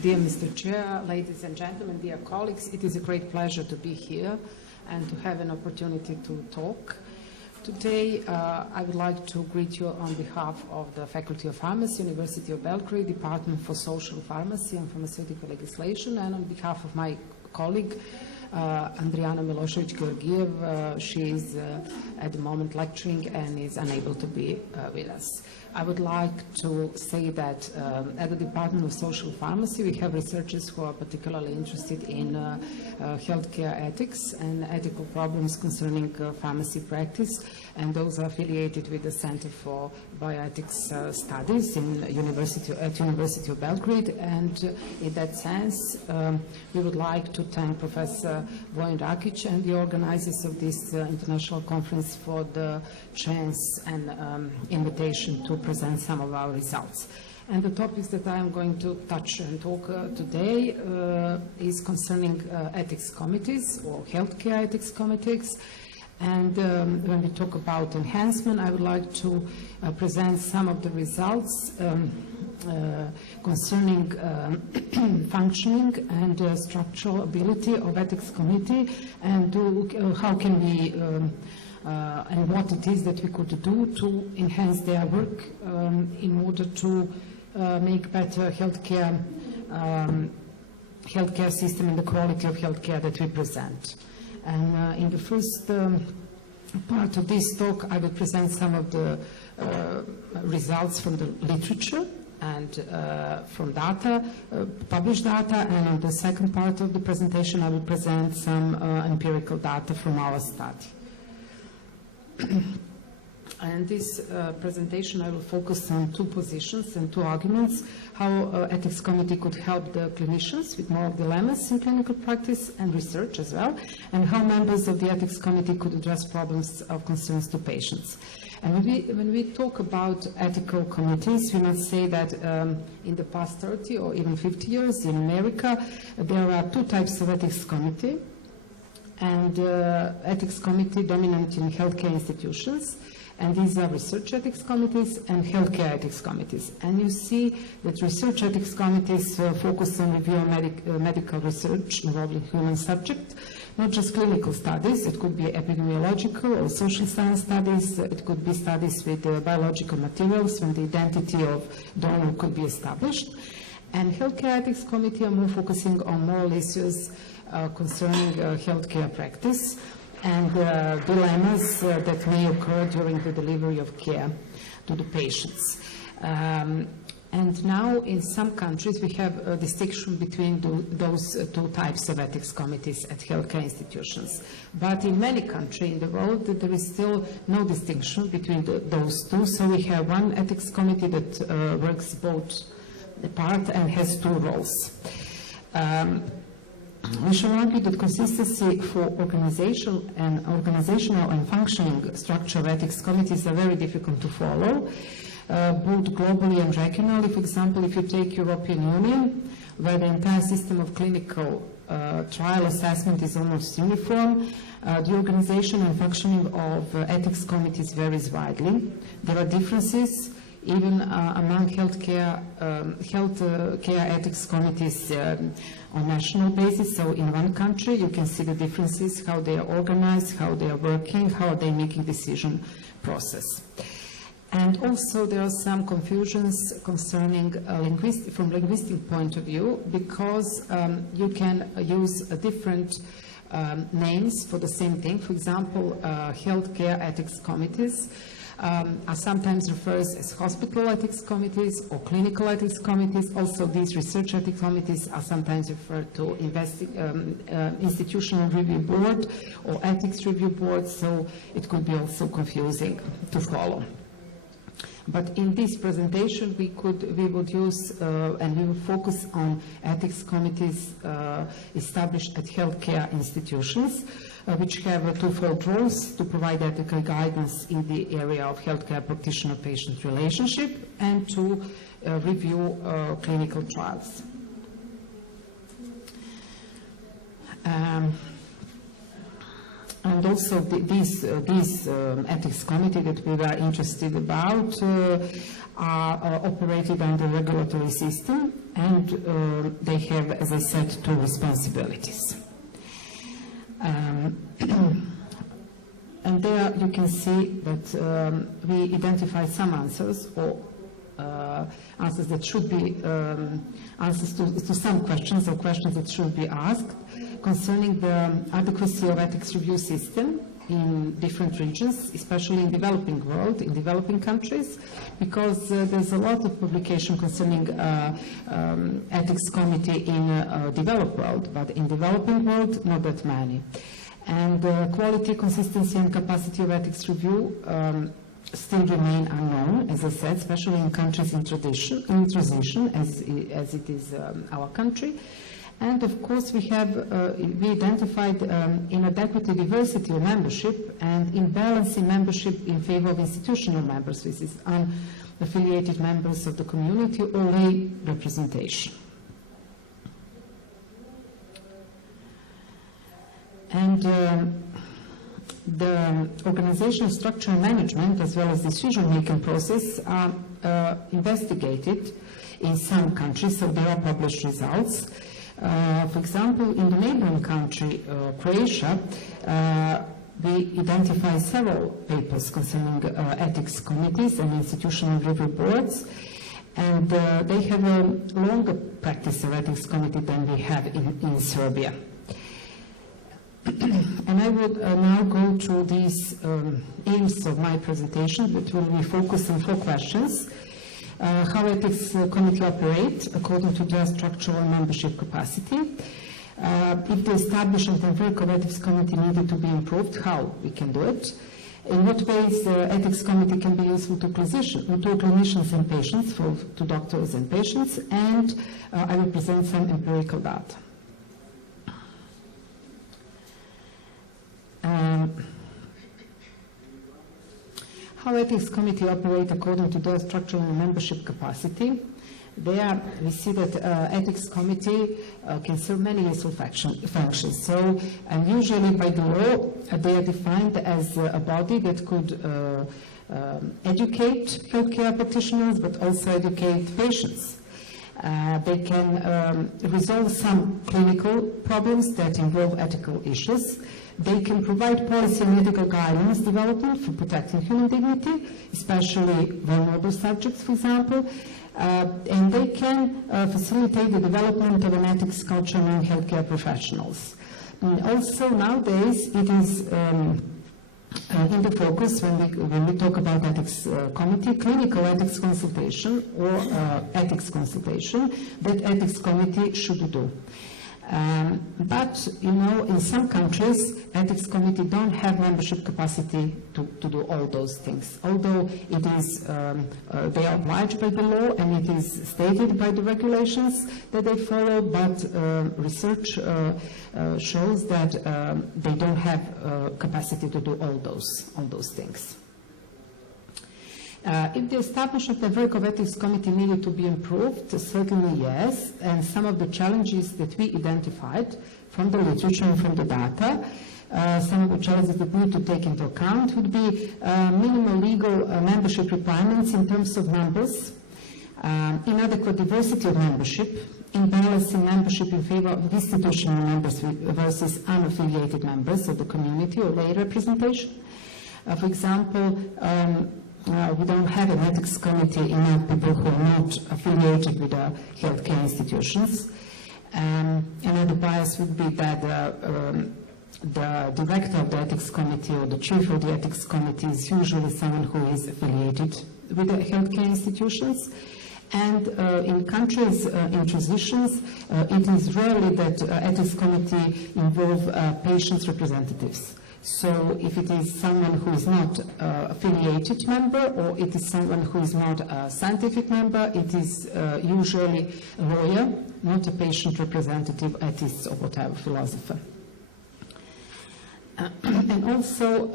Dear Mr. Chair, ladies and gentlemen, dear colleagues, it is a great pleasure to be here and to have an opportunity to talk. Today, I would like to greet you on behalf of the Faculty of Pharmacy, University of Belgrade, Department for Social Pharmacy and Pharmaceutical Legislation, and on behalf of my colleague, Andrijana Milošević-Georgiev. She is at the moment lecturing and is unable to be with us. I would like to say that at the Department of Social Pharmacy, we have researchers who are particularly interested in healthcare ethics and ethical problems concerning pharmacy practice, and those are affiliated with the Center for Bioethics Studies at University of Belgrade. And in that sense, we would like to thank Professor Vojin Rakić and the organizers of this international conference for the chance and invitation to present some of our results. And the topics that I am going to touch and talk today is concerning ethics committees or healthcare ethics committees. And when we talk about enhancement, I would like to present some of the results concerning functioning and structural ability of ethics committee, and how can we and what it is that we could do to enhance their work in order to make better healthcare system and the quality of healthcare that we present. And in the first part of this talk, I will present some of the results from the literature and from data, published data, and in the second part of the presentation, I will present some empirical data from our study. And this presentation, I will focus on two positions and two arguments: how ethics committee could help the clinicians with moral dilemmas in clinical practice and research as well, and how members of the ethics committee could address problems of concerns to patients. And when we talk about ethical committees, we must say that in the past 30 or even 50 years in America, there are two types of ethics committee, and ethics committee dominant in healthcare institutions. And these are research ethics committees and healthcare ethics committees. And you see that research ethics committees focus on review of medical research involving human subject, not just clinical studies. It could be epidemiological or social science studies. It could be studies with biological materials when the identity of donor could be established. And healthcare ethics committee are more focusing on moral issues concerning healthcare practice and dilemmas that may occur during the delivery of care to the patients. And now in some countries we have a distinction between those two types of ethics committees at healthcare institutions. But in many countries in the world there is still no distinction between those two. So we have one ethics committee that works both apart and has two roles. We shall argue that consistency for organizational and functioning structure of ethics committees are very difficult to follow, both globally and regionally. For example, if you take European Union, where the entire system of clinical trial assessment is almost uniform, the organization and functioning of ethics committees varies widely. There are differences even among healthcare ethics committees on national basis. So in one country you can see the differences, how they are organized, how they are working, how they are making decision process. And also there are some confusions concerning from linguistic point of view, because you can use different names for the same thing. For example, healthcare ethics committees are sometimes referred as hospital ethics committees or clinical ethics committees. Also, these research ethics committees are sometimes referred to institutional review board or ethics review board, so it could be also confusing to follow. But in this presentation, we would use and we will focus on ethics committees established at healthcare institutions, which have twofold roles: to provide ethical guidance in the area of healthcare practitioner-patient relationship and to review clinical trials. And also these ethics committee that we were interested about are operated under regulatory system, and they have, as I said, two responsibilities. And there you can see that we identified some answers, or answers that should be answers to some questions, or questions that should be asked concerning the adequacy of ethics review system in different regions, especially in developing world, in developing countries, because there's a lot of publication concerning ethics committee in developed world, but in developing world, not that many. And quality, consistency, and capacity of ethics review still remain unknown, as I said, especially in countries in transition, as it is our country. And of course, we identified inadequate diversity of membership and imbalance in membership in favor of institutional members, which is unaffiliated members of the community or lay representation. And the organizational structure and management, as well as decision-making process, are investigated in some countries, so there are published results. For example, in the neighboring country, Croatia, we identify several papers concerning ethics committees and institutional review boards, and they have a longer practice of ethics committee than we have in Serbia. And I would now go through these aims of my presentation, that will be focused on 4 questions. How ethics committee operate according to their structural and membership capacity. If the establishment and work of ethics committee needed to be improved, how we can do it. In what ways the ethics committee can be useful to clinicians and patients, to doctors and patients, and I will present some empirical data. How ethics committee operate according to their structural and membership capacity. There we see that ethics committee can serve many useful functions. So, and usually by the law, they are defined as a body that could educate healthcare practitioners, but also educate patients. They can resolve some clinical problems that involve ethical issues. They can provide policy and ethical guidelines development for protecting human dignity, especially vulnerable subjects, for example, and they can facilitate the development of an ethics culture among healthcare professionals. And also nowadays it is in the focus when we talk about ethics committee, clinical ethics consultation or ethics consultation that ethics committee should do. But, you know, in some countries, ethics committee don't have membership capacity to do all those things. Although it is, they are obliged by the law and it is stated by the regulations that they follow, but research shows that they don't have capacity to do all those things. If the establishment and work of ethics committee needed to be improved, certainly yes, and some of the challenges that we identified from the literature and from the data, some of the challenges that we need to take into account would be minimal legal membership requirements in terms of numbers, inadequate diversity of membership, imbalance in membership in favor of institutional members versus unaffiliated members of the community or lay representation. For example, we don't have an ethics committee enough people who are not affiliated with the healthcare institutions. Another bias would be that the director of the ethics committee or the chief of the ethics committee is usually someone who is affiliated with the healthcare institutions. And in countries in transitions, it is rarely that ethics committee involve patients' representatives. So if it is someone who is not affiliated member, or it is someone who is not a scientific member, it is usually a lawyer, not a patient representative, ethicist, or whatever, philosopher. And also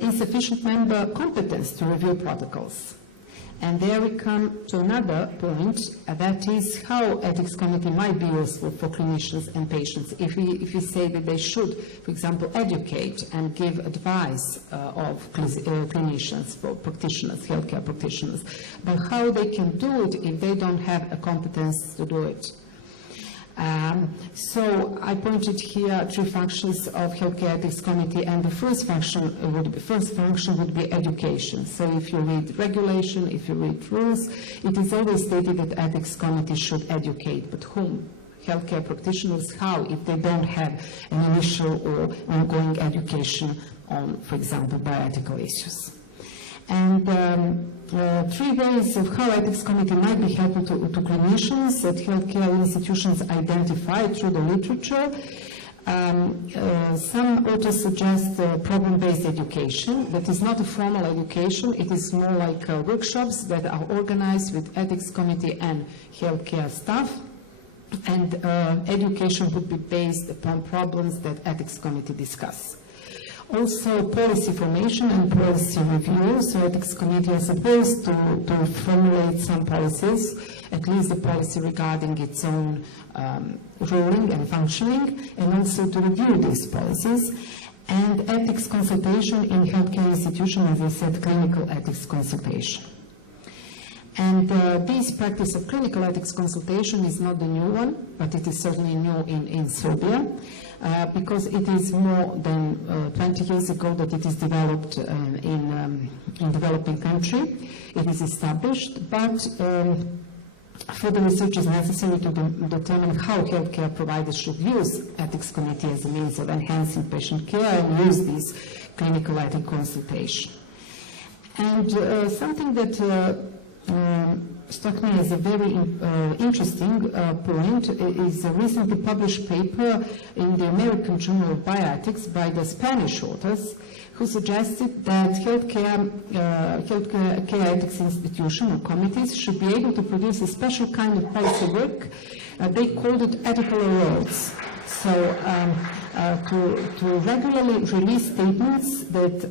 insufficient member competence to review protocols. And there we come to another point, that is how ethics committee might be useful for clinicians and patients. If we say that they should, for example, educate and give advice of clinicians, for practitioners, healthcare practitioners, but how they can do it if they don't have a competence to do it. So I pointed here 3 functions of Healthcare Ethics Committee, and the first function would be education. So if you read regulation, if you read rules, it is always stated that Ethics Committee should educate, but whom? Healthcare practitioners, how, if they don't have an initial or ongoing education on, for example, bioethical issues. And 3 ways of how ethics committee might be helpful to clinicians that healthcare institutions identify through the literature. Some authors suggest problem-based education. That is not a formal education. It is more like workshops that are organized with ethics committee and healthcare staff. And education would be based upon problems that ethics committee discuss. Also, policy formation and policy review. So ethics committee is supposed to formulate some policies, at least the policy regarding its own ruling and functioning, and also to review these policies. And ethics consultation in healthcare institutions, as I said, clinical ethics consultation. And this practice of clinical ethics consultation is not the new one, but it is certainly new in Serbia. Because it is more than 20 years ago that it is developed in developing country. It is established, but further research is necessary to determine how healthcare providers should use ethics committee as a means of enhancing patient care and use this clinical ethics consultation. And something that struck me as a very interesting point is a recently published paper in the American Journal of Bioethics by the Spanish authors who suggested that healthcare ethics institutions or committees should be able to produce a special kind of policy work. They called it ethical awards. So to regularly release statements that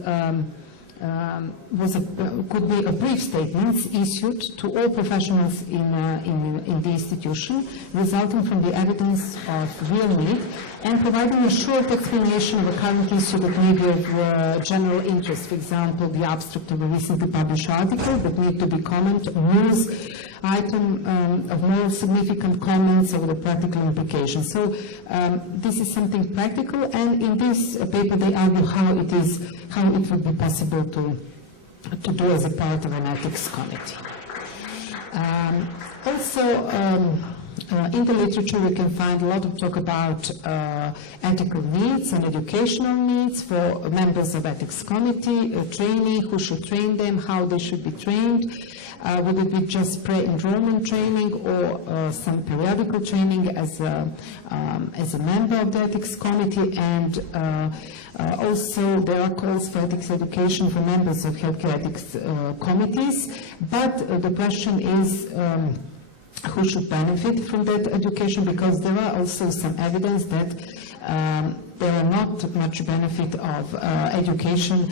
could be a brief statements issued to all professionals in the institution, resulting from the evidence of real need, and providing a short explanation of a current issue that may be of general interest. For example, the abstract of a recently published article that need to be commented, news item of more significant comments over the practical implications. So this is something practical, and in this paper they argue how it would be possible to do as a part of an ethics committee. In the literature we can find a lot of talk about ethical needs and educational needs for members of ethics committee, training, who should train them, how they should be trained. Would it be just pre-enrollment training or some periodical training as a member of the ethics committee? And also there are calls for ethics education for members of healthcare ethics committees. But the question is who should benefit from that education, because there are also some evidence that there are not much benefit of education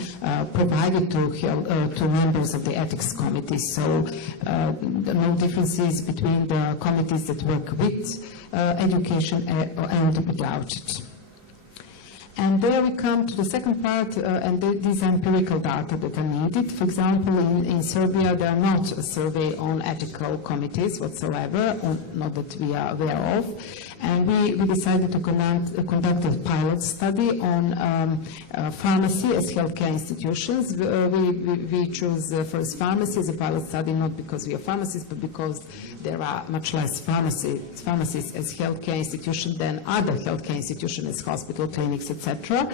provided to members of the ethics committee. So no differences between the committees that work with education and without it. And there we come to the second part, and these are empirical data that are needed. For example, in Serbia, there are not a survey on ethical committees whatsoever, not that we are aware of. And we decided to conduct a pilot study on pharmacy as healthcare institutions. We chose first pharmacy as a pilot study, not because we are pharmacists, but because there are much less pharmacies as healthcare institutions than other healthcare institutions as hospital, clinics, etc.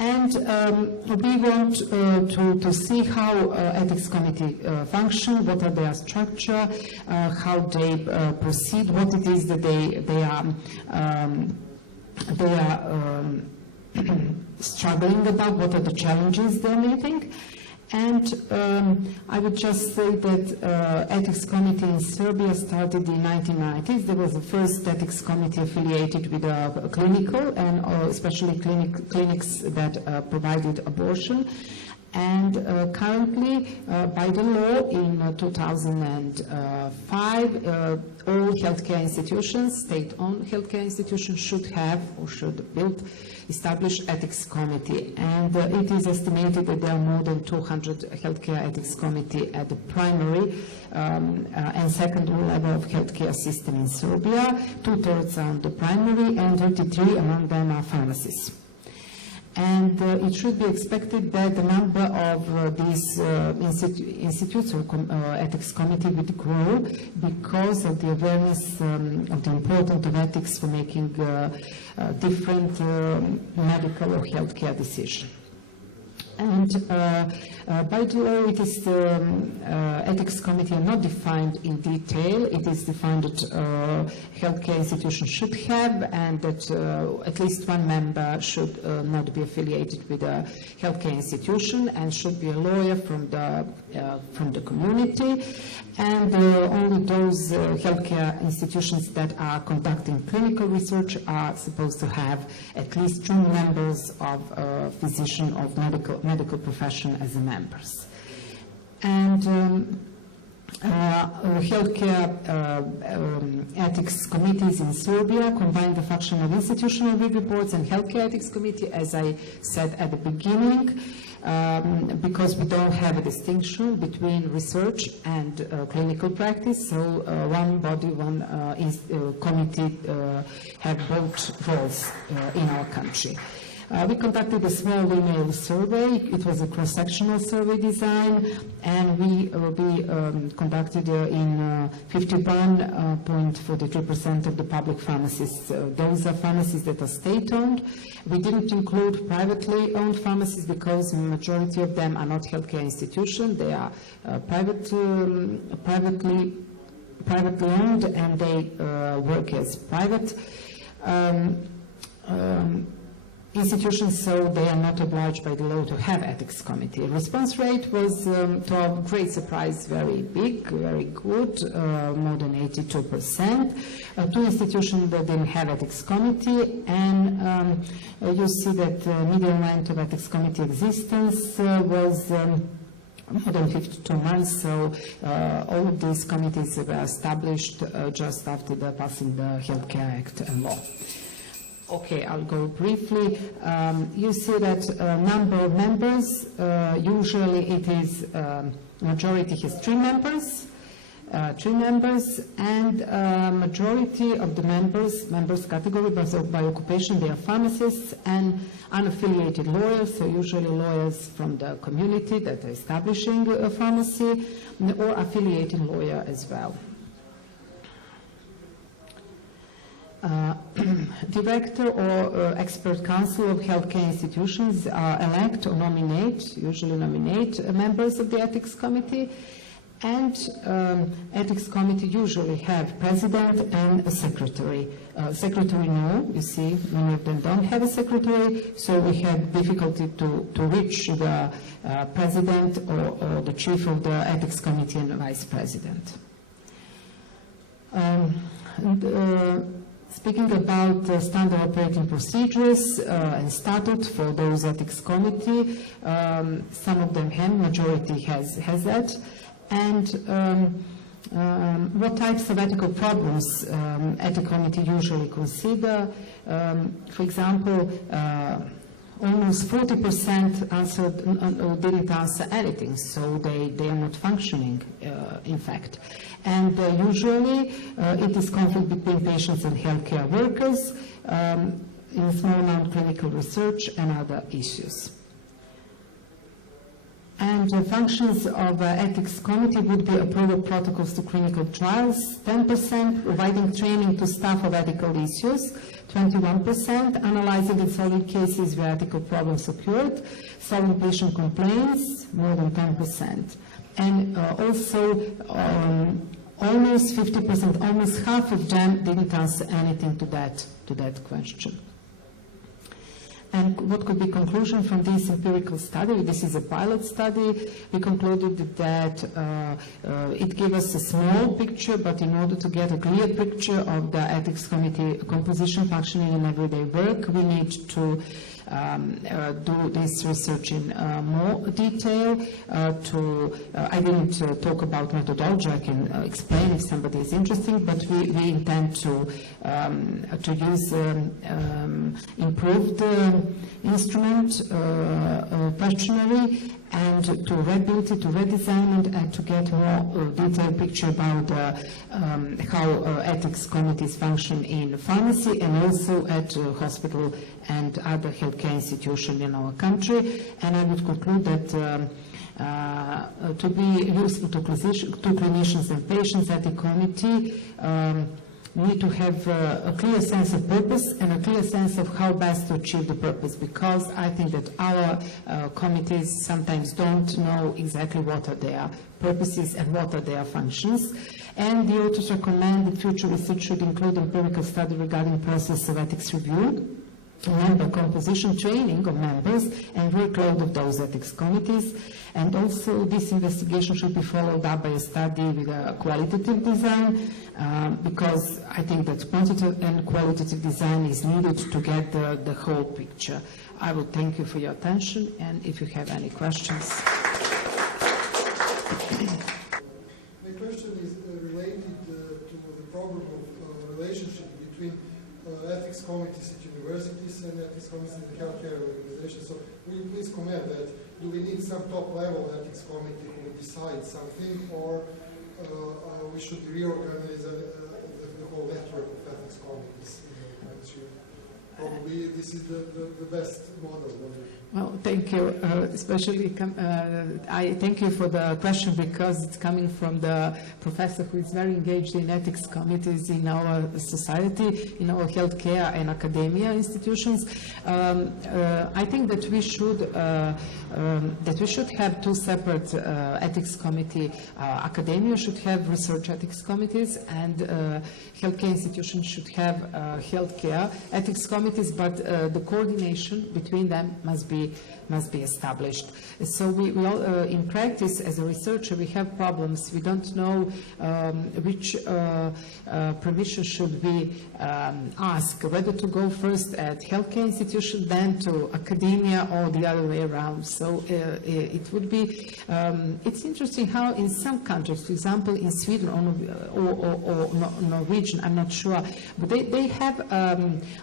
And we want to see how ethics committee function, what are their structure, how they proceed, what it is that they are struggling about, what are the challenges they're meeting. And I would just say that ethics committee in Serbia started in the 1990s. There was the first ethics committee affiliated with a clinical and especially clinics that provided abortion. And currently, by the law in 2005, all healthcare institutions, state-owned healthcare institutions, should have or should establish ethics committee. And it is estimated that there are more than 200 healthcare ethics committee at the primary and secondary level of healthcare system in Serbia. 2/3 are on the primary, and 33 among them are pharmacists. And it should be expected that the number of these institutes or ethics committee would grow because of the awareness of the importance of ethics for making different medical or healthcare decisions. And by the law, it is the ethics committee are not defined in detail. It is defined that healthcare institutions should have, and that at least one member should not be affiliated with a healthcare institution and should be a lawyer from the community. And only those healthcare institutions that are conducting clinical research are supposed to have at least 2 members of physician of medical profession as members. And healthcare ethics committees in Serbia combine the function of institutional review boards and healthcare ethics committee, as I said at the beginning, because we don't have a distinction between research and clinical practice. So one body, one committee have both roles in our country. We conducted a small email survey. It was a cross-sectional survey design, and we conducted in 51.43% of the public pharmacies. Those are pharmacies that are state-owned. We didn't include privately owned pharmacies because the majority of them are not healthcare institutions. They are privately owned, and they work as private institutions, so they are not obliged by the law to have ethics committee. Response rate was, to our great surprise, very big, very good, more than 82%. 2 institutions that didn't have ethics committee, and you see that median length of ethics committee existence was more than 52 months, so all of these committees were established just after the passing the Healthcare Act and law. Okay, I'll go briefly. You see that number of members, usually it is majority has 3 members, and majority of the members category by occupation, they are pharmacists and unaffiliated lawyers, so usually lawyers from the community that are establishing a pharmacy, or affiliated lawyer as well. Director or expert council of healthcare institutions elect or usually nominate members of the ethics committee, and ethics committee usually have president and a secretary. Secretary, no, you see, many of them don't have a secretary, so we have difficulty to reach the president or the chief of the ethics committee and the vice president. Speaking about standard operating procedures and statute for those ethics committee, some of them have, majority has that. And what types of ethical problems ethics committee usually consider? For example, almost 40% answered or didn't answer anything, so they are not functioning, in fact. And usually it is conflict between patients and healthcare workers, in a small amount clinical research and other issues. And the functions of ethics committee would be approval protocols to clinical trials, 10%, providing training to staff of ethical issues, 21%, analyzing and solving cases where ethical problems occurred, solving patient complaints, more than 10%. And also almost 50%, almost half of them didn't answer anything to that question. And what could be conclusion from this empirical study? This is a pilot study. We concluded that it gave us a small picture, but in order to get a clear picture of the ethics committee composition, functioning, and everyday work, we need to do this research in more detail. I didn't talk about methodology. I can explain if somebody is interested, but we intend to use improved instrument, questionnaire, and to rebuild it, to redesign it, and to get more detailed picture about how ethics committees function in pharmacy and also at hospital and other healthcare institutions in our country. And I would conclude that to be useful to clinicians and patients, ethics committee need to have a clear sense of purpose and a clear sense of how best to achieve the purpose, because I think that our committees sometimes don't know exactly what are their purposes and what are their functions. And the authors recommend that future research should include empirical study regarding process of ethics review, member composition, training of members, and workload of those ethics committees. And also this investigation should be followed up by a study with a qualitative design, because I think that quantitative and qualitative design is needed to get the whole picture. I would thank you for your attention, and if you have any questions. My question is related to the problem of relationship between ethics committees at universities and ethics committees in the healthcare organizations. So will you please comment that do we need some top-level ethics committee who will decide something, or we should reorganize the whole network of ethics committees in the country? Probably this is the best model. Well, thank you. Especially, I thank you for the question, because it's coming from the professor who is very engaged in ethics committees in our society, in our healthcare and academia institutions. I think that we should have two separate ethics committee. Academia should have research ethics committees, and healthcare institutions should have healthcare ethics committees. But the coordination between them must be established. So we all, in practice, as a researcher, we have problems. We don't know which permission should we ask, whether to go first at healthcare institution, then to academia, or the other way around. So it would be, it's interesting how in some countries, for example, in Sweden or Norwegian, I'm not sure, but they have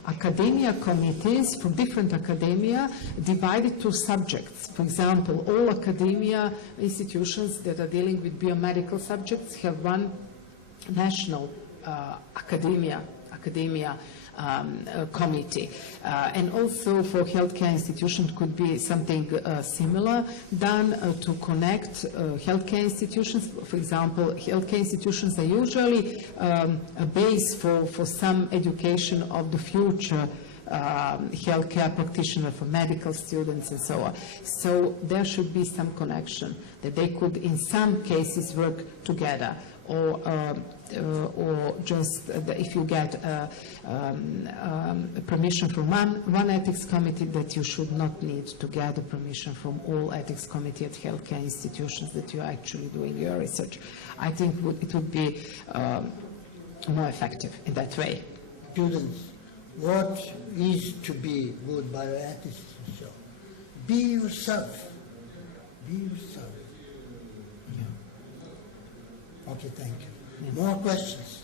academia committees for different academia divided to subjects. For example, all academia institutions that are dealing with biomedical subjects have one national academia committee. And also for healthcare institutions could be something similar done to connect healthcare institutions. For example, healthcare institutions are usually a base for some education of the future healthcare practitioner, for medical students and so on. So there should be some connection that they could in some cases work together, or just if you get permission from one ethics committee, that you should not need to get a permission from all ethics committee at healthcare institutions that you are actually doing your research. I think it would be more effective in that way. Students, what is to be good bioethics? So, be yourself. Be yourself. Yeah. Okay, thank you. Yeah. More questions?